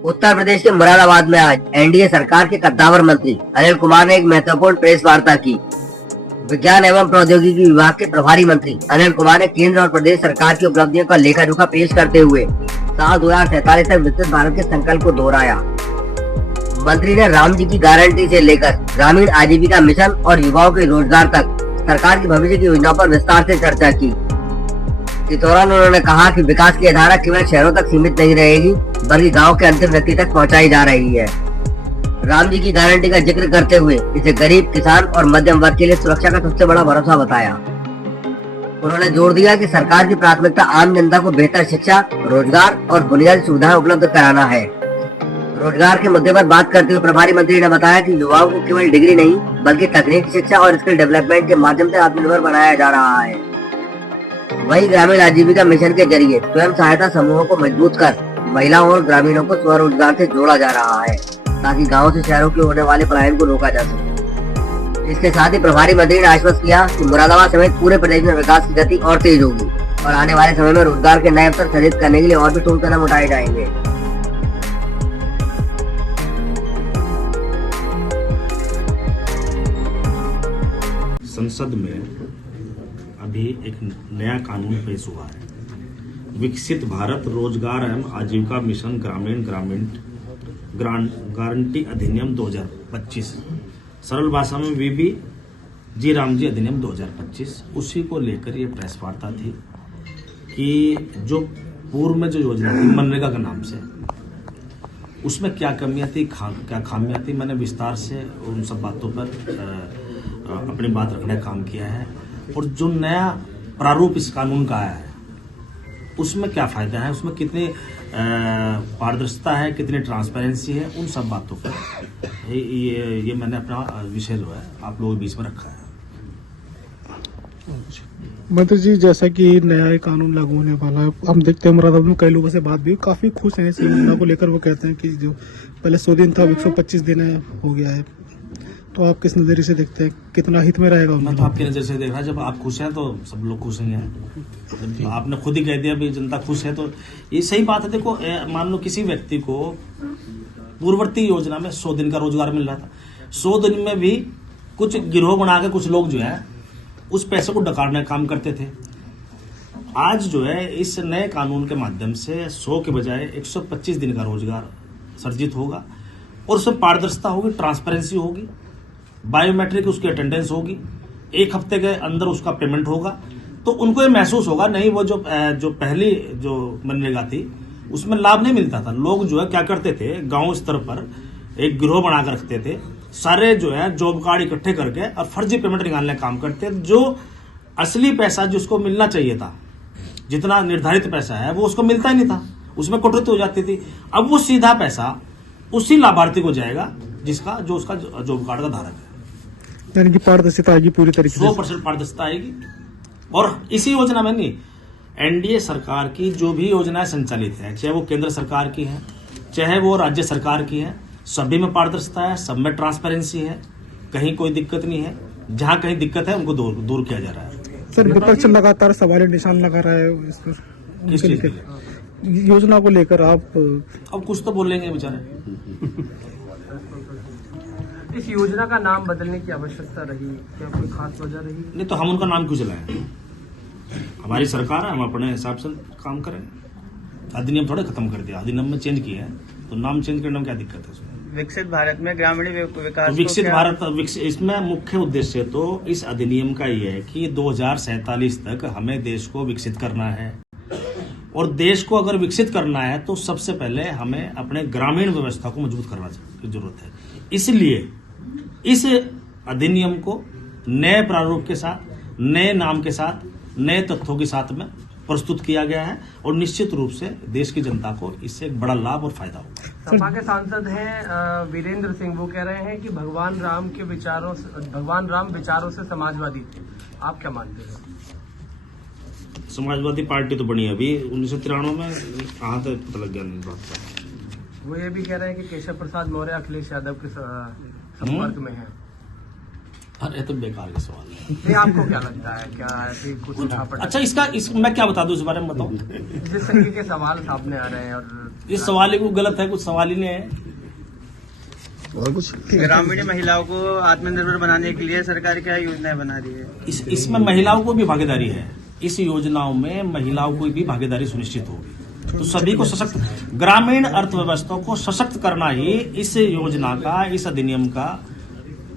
उत्तर प्रदेश के मुरादाबाद में आज एनडीए सरकार के कद्दावर मंत्री अनिल कुमार ने एक महत्वपूर्ण प्रेस वार्ता की। विज्ञान एवं प्रौद्योगिकी विभाग के प्रभारी मंत्री अनिल कुमार ने केंद्र और प्रदेश सरकार की उपलब्धियों का लेखा जोखा पेश करते हुए साल 2047 तक विकसित भारत के संकल्प को दोहराया। मंत्री ने राम जी की गारंटी से लेकर ग्रामीण आजीविका मिशन और युवाओं के रोजगार तक सरकार की भविष्य की योजनाओं पर विस्तार से चर्चा की। इस दौरान उन्होंने कहा कि विकास की धारा केवल शहरों तक सीमित नहीं रहेगी, बल्कि गांव के अंतिम व्यक्ति तक पहुंचाई जा रही है। राम जी की गारंटी का जिक्र करते हुए इसे गरीब, किसान और मध्यम वर्ग के लिए सुरक्षा का सबसे बड़ा भरोसा बताया। उन्होंने जोर दिया कि सरकार की प्राथमिकता आम जनता को बेहतर शिक्षा, रोजगार और बुनियादी सुविधाएं उपलब्ध कराना है। रोजगार के मुद्दे पर बात करते हुए प्रभारी मंत्री ने बताया कि युवाओं को केवल डिग्री नहीं, बल्कि तकनीकी शिक्षा और स्किल डेवलपमेंट के माध्यम से आत्मनिर्भर बनाया जा रहा है। वहीं ग्रामीण आजीविका मिशन के जरिए स्वयं सहायता समूहों को मजबूत कर महिलाओं और ग्रामीणों को स्वरोजगार से जोड़ा जा रहा है, ताकि गांवों से शहरों की होने वाले पलायन को रोका जा सके। इसके साथ ही प्रभारी मंत्री ने आश्वस्त किया कि मुरादाबाद समेत पूरे प्रदेश में विकास की गति और तेज होगी और आने वाले समय में रोजगार के नए अवसर सृजित करने के लिए और भी ठोस कदम उठाए जाएंगे। संसद में अभी एक नया कानून पेश हुआ है, विकसित भारत रोजगार एवं आजीविका मिशन ग्रामीण गारंटी अधिनियम 2025, सरल भाषा में वीबी जी राम जी अधिनियम 2025। उसी को लेकर ये प्रेस वार्ता थी कि जो पूर्व में जो योजना थी मनरेगा के नाम से, उसमें क्या कमियां थी, क्या खामियां थी। मैंने विस्तार से उन सब बातों पर अपनी बात रखने का काम किया है। और जो नया प्रारूप इस कानून का आया है, उसमें क्या फायदा है, उसमें कितनी पारदर्शिता है, कितनी ट्रांसपेरेंसी है, उन सब बातों पर ये मैंने अपना विषय जो है आप लोगों के बीच में रखा है। मंत्री जी, जैसा कि नया कानून लागू होने वाला है, हम देखते हैं मुरादाबाद में कई लोगों से बात भी काफी खुश हैं इस योजना को लेकर। वो कहते हैं कि जो पहले 100 दिन था 125 दिन हो गया है। तो आप किस नजरिए से देखते हैं, कितना हित में रहेगा? मैं तो आपकी नजर से देख रहा, जब आप खुश हैं तो सब लोग खुश ही हैं। जब आपने खुद ही कह दिया भी जनता खुश है, तो ये सही बात है। देखो, मान लो किसी व्यक्ति को पूर्ववर्ती योजना में 100 दिन का रोजगार मिल रहा था, 100 दिन में भी कुछ गिरोह बना के कुछ लोग जो है उस पैसे को डकारने का काम करते थे। आज जो है इस नए कानून के माध्यम से 100 के बजाय 125 दिन का रोजगार सर्जित होगा और उसमें पारदर्शिता होगी, ट्रांसपेरेंसी होगी, बायोमेट्रिक उसकी अटेंडेंस होगी, 1 हफ्ते के अंदर उसका पेमेंट होगा। तो उनको ये महसूस होगा, नहीं वो जो पहली जो मनरेगा थी उसमें लाभ नहीं मिलता था। लोग जो है क्या करते थे, गांव स्तर पर एक गिरोह बनाकर रखते थे, सारे जो है जॉब कार्ड इकट्ठे करके और फर्जी पेमेंट निकालने का काम करते थे। जो असली पैसा जिसको मिलना चाहिए था, जितना निर्धारित पैसा है, वो उसको मिलता ही नहीं था, उसमें कटौती हो जाती थी। अब वो सीधा पैसा उसी लाभार्थी को जाएगा जो उसका जॉब कार्ड का धारक है। यानी कि पारदर्शिता आएगी पूरी तरीके से, 100% पारदर्शिता आएगी। और इसी योजना में नहीं, एनडीए सरकार की जो भी योजनाएं संचालित है, चाहे वो केंद्र सरकार की है, चाहे वो राज्य सरकार की है, सभी में पारदर्शिता है, सब में ट्रांसपेरेंसी है, कहीं कोई दिक्कत नहीं है। जहां कहीं दिक्कत है उनको दूर किया जा रहा है। सर, विपक्ष लगातार सवाल निशान लगा रहा है किस चीज की योजना को लेकर। आप अब कुछ तो बोलेंगे बेचारे। इस योजना का नाम बदलने की आवश्यकता रही, क्या कोई खास वजह रही? नहीं तो हम उनका नाम क्यों चलाएं? हमारी सरकार है, हम अपने हिसाब से काम करें। अधिनियम थोड़े खत्म कर दिया, अधिनियम में चेंज किया है, तो नाम चेंज करने में क्या दिक्कत है? विकसित भारत में ग्रामीण विकास तो विकसित भारत इसमें मुख्य उद्देश्य तो इस अधिनियम का ये है कि 2047 तक हमें देश को विकसित करना है। और देश को अगर विकसित करना है तो सबसे पहले हमें अपने ग्रामीण व्यवस्था को मजबूत करना की जरूरत है। इसलिए इस अधिनियम को नए प्रारूप के साथ, नए नाम के साथ, नए तथ्यों के साथ में प्रस्तुत किया गया है और निश्चित रूप से देश की जनता को इससे एक बड़ा लाभ और फायदा होगा। सपा के सांसद हैं वीरेंद्र सिंह, वो कह रहे हैं कि भगवान राम विचारों से समाजवादी थे। आप क्या मानते हैं? समाजवादी पार्टी तो बनी अभी 1993 में, कहाँ तक पता लग गया नहीं बात का। वो ये भी कह रहे हैं कि केशव प्रसाद मौर्य अखिलेश यादव के संपर्क में है। अरे ये तो बेकार का सवाल है। नहीं, आपको क्या लगता है, क्या ऐसी कुछ था पता? अच्छा, मैं क्या बता दूं इस बारे में, बताओ। जिस तरीके के सवाल सामने आ रहे हैं और इस सवाल ही को गलत है, कुछ सवाल ही नहीं है। और कुछ ग्रामीण महिलाओं को आत्मनिर्भर बनाने के लिए सरकार क्या योजनाएं बना रही है? इसमें महिलाओं को भी भागीदारी है। इस योजनाओं में महिलाओं को भी भागीदारी सुनिश्चित होगी। तो सभी को सशक्त, ग्रामीण अर्थव्यवस्था को सशक्त करना ही इस योजना का, इस अधिनियम का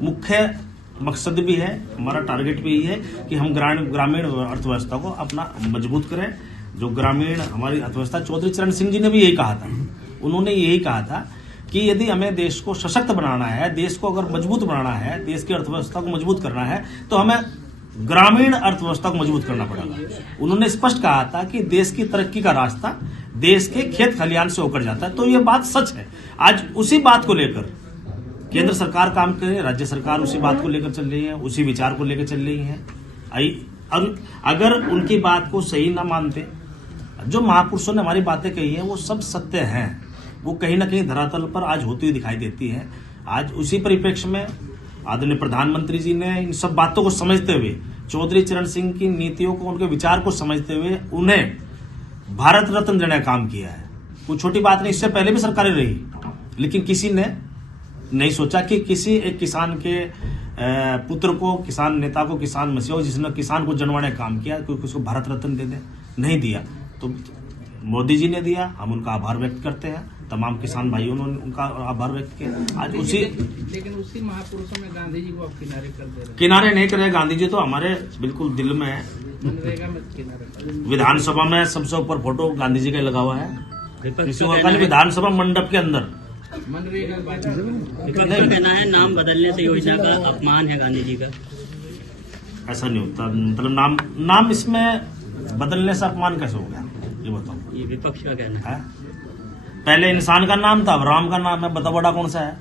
मुख्य मकसद भी है। हमारा टारगेट भी है कि हम ग्रामीण अर्थव्यवस्था को अपना मजबूत करें। जो ग्रामीण हमारी अर्थव्यवस्था, चौधरी चरण सिंह जी ने भी यही कहा था। उन्होंने यही कहा था कि यदि हमें देश को सशक्त बनाना है, देश को अगर मजबूत बनाना है, देश की अर्थव्यवस्था को मजबूत करना है, तो हमें ग्रामीण अर्थव्यवस्था को मजबूत करना पड़ेगा। उन्होंने स्पष्ट कहा था कि देश की तरक्की का रास्ता देश के खेत खलियान से होकर जाता है। तो ये बात सच है। आज उसी बात को लेकर केंद्र सरकार काम करे, राज्य सरकार उसी बात को लेकर चल रही है, उसी विचार को लेकर चल रही है। अगर उनकी बात को सही ना मानते, जो महापुरुषों ने हमारी बातें कही है वो सब सत्य हैं, वो कहीं ना कहीं धरातल पर आज होती हुई दिखाई देती है। आज उसी परिप्रेक्ष्य में आदरणीय प्रधानमंत्री जी ने इन सब बातों को समझते हुए, चौधरी चरण सिंह की नीतियों को, उनके विचार को समझते हुए उन्हें भारत रत्न देने का काम किया है। कोई छोटी बात नहीं, इससे पहले भी सरकारें रही, लेकिन किसी ने नहीं सोचा कि किसी एक किसान के पुत्र को, किसान नेता को, किसान मसीहा जिसने किसान को जनवाने का काम किया, क्योंकि उसको भारत रत्न दे दे, नहीं दिया। तो मोदी जी ने दिया, हम उनका आभार व्यक्त करते हैं। तमाम किसान भाइयों ने उनका आभार व्यक्त किया। आज लेकिन उसी महापुरुषों में गांधी जी को आप किनारे कर दे रहे किनारे नहीं करे। गांधी जी तो हमारे बिल्कुल दिल में है। मनरेगा में किनारे कर रहे। विधानसभा में सबसे ऊपर फोटो गांधी जी का लगा हुआ है, किसी और का नहीं, विधानसभा मंडप के अंदर। मनरेगा विपक्ष का कहना है नाम बदलने से योजना का अपमान है गांधी जी का। ऐसा नहीं होता, मतलब नाम इसमें बदलने से अपमान कैसे हो गया, ये बताओ। ये विपक्ष का कहना है। है? पहले इंसान का नाम था, अब राम का नाम है, बता बड़ा कौन सा है?